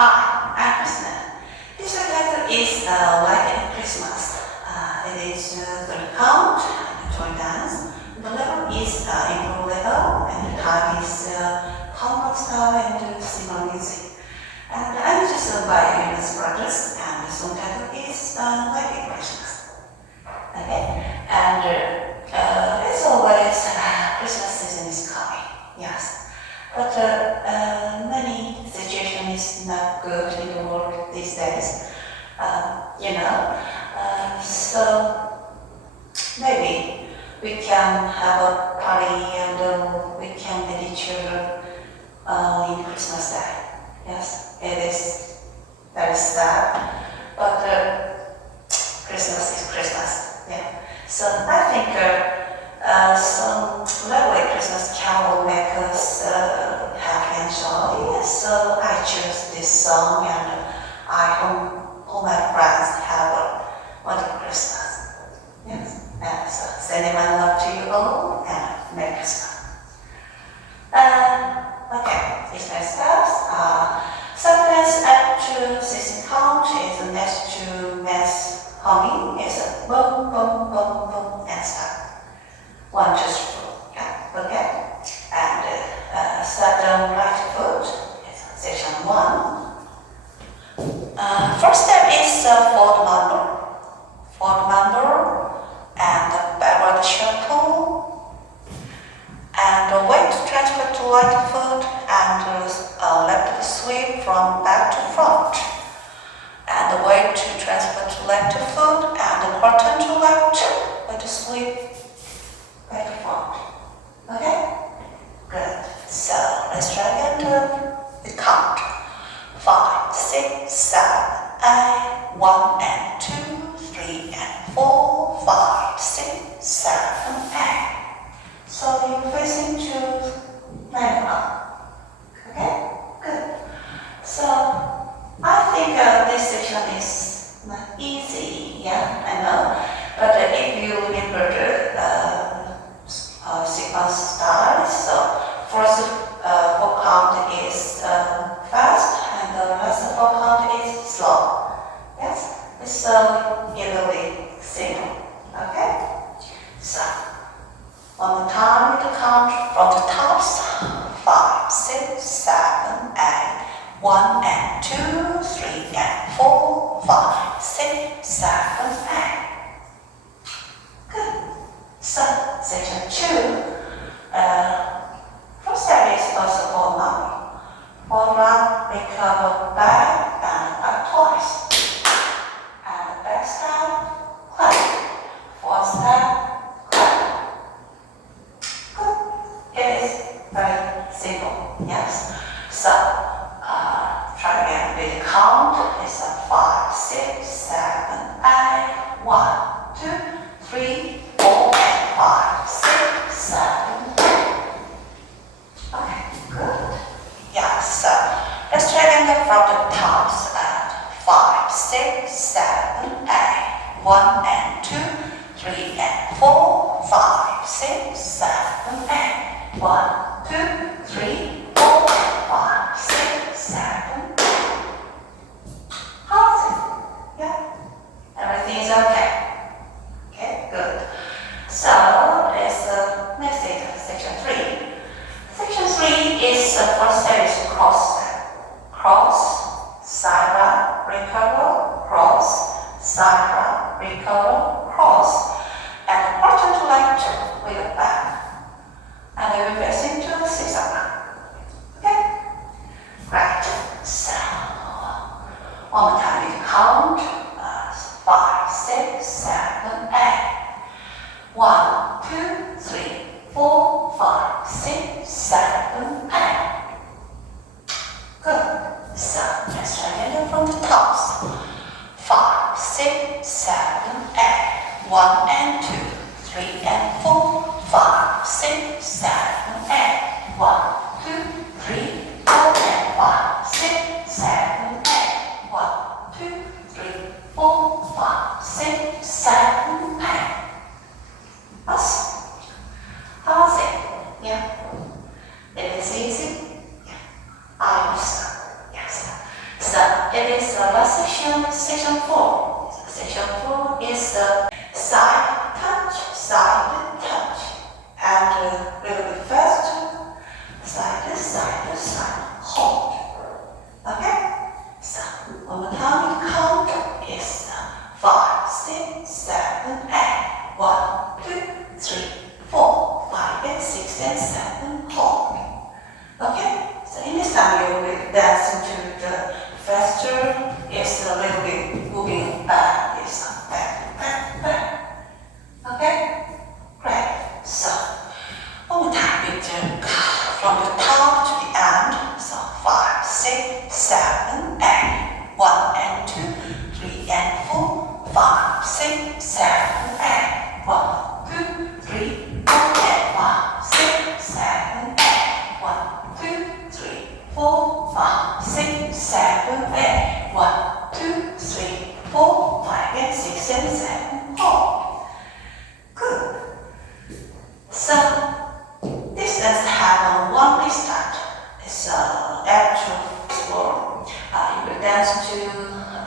Hi, I'm Christina. This rehearsal is like Christmas. It is 3 count and joint dance. The level is improv level and the time is comfort style and simple music. And I'm just by Linedancec brothers and the song title is like Christmas. Okay? And as always, Christmas season is coming. Yes. But many situation is not good in the world these days, so maybe we can have a party and we can meet each other in Christmas Day. Yes, it is very sad, but Christmas is Christmas. Yeah. So I think some lovely Christmas carol make us happy and joy. So I choose this song and I hope all my friends have a wonderful Christmas. Yes. And so sending my love to you all and Merry Christmas. Okay, these next steps are sometimes up to 16 count is next to mass humming is a boom, boom, boom, boom, and start. 1, 2, 3, yeah, okay. And start the right foot, section 1. First step is forward member, and backward shuffle, and way to transfer to right foot, and left sweep from back to front, and the way to transfer to left foot, and quarter to left, way to sweep back to front. Okay? Good. So let's try again the count. 5, 6, 7, 8, 1 and 2, 3 and 4, 5, 6, 7, 8. So you're facing to 9 o'clock. Okay? Good. So I think this section is not easy. Yeah, I know. But if you remember the sequence style, so first 4 count is fast and the last 4 count is slow. Yes? So it will be simple. Okay? So one more time with the count from the tops. 5, 6, 7, 8, 1 and 2, 3 and 4, 5, 6, 7, 8. Good. So section 2. First step is also forward number. Forward, recover back and up twice. And back step, clap. Forward step, clap. Good. It is very simple. Yes. So try again with the count. It's 5, 6, 7, 8, 1, 2, 3, 4, 5, 6, 7, 8. Okay, good. Yeah, so let's try again from the tops at 5, 6, 7, 8, 1 and 2, 3 and 4, 5, 6, 7, 8, 1, 2, 3, 4, 5, 6, 7, 8. How's it? Yeah? Everything is okay? Okay, good. So let's next section 3. Section 3 is first step is cross step. Cross, side right, recover, cross, side right, recover, cross, and quarter to left with the back. And then we're facing to 6 o'clock. Okay? Right. So one more time you count. 5, 6, 7, 8. 1, 2, 3, 4, 5, 6, 7, 8. Good. So let's try again from the tops. 5, 6, 7, 8. 1 and 2, 3 and 4, 5, 6, 7, 8. 1, 2, 3, 4 and 5, 6, 7, 8. 1, 2, 3, 4, 5, 6, 7, 8. Awesome. How's it? Yeah. It is easy? Yeah. I hope so. Yes. So section 4. Section 4 is side touch, and a little bit faster, side, hold. Okay? So, one more time, count is 5, 6, 7, 8. 1, 2, 3, 4, 5, and 6, and 7, hold. Okay? So in this time you will be dancing to the faster, it's a little bit moving back, it's back. Okay? Great. So, one more time we do from the top to the end. So 5, 6, 7, 8. 1 and 2, 3 and 4, 5, 6, 7, 8. 1, 2, 3, 4, and 5, 6, 7, 8. 1, 2, 3, 4, 5, 6, 7, 8. 1, 2, 3, 4, 5, and 6, and 7. Hold. Good. So, this dance have one restart. It's actual floor. You will dance to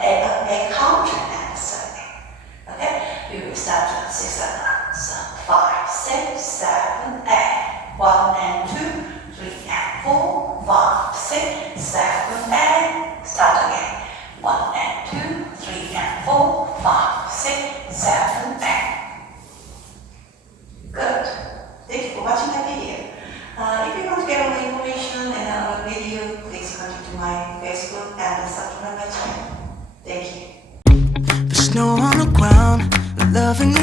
a count and circle. Okay? You will start at 6 o'clock. So 5, 6, 7, 8. 1 and 2, 3 and 4, 5, 6, 7, 8. Start again. 1 and 2, 3 and 4, 5, 6, 7, 8. Good. Thank you for watching the video. If you want to get more information and another video, please contact my Facebook and subscribe my channel. Thank you. The snow on the ground, loving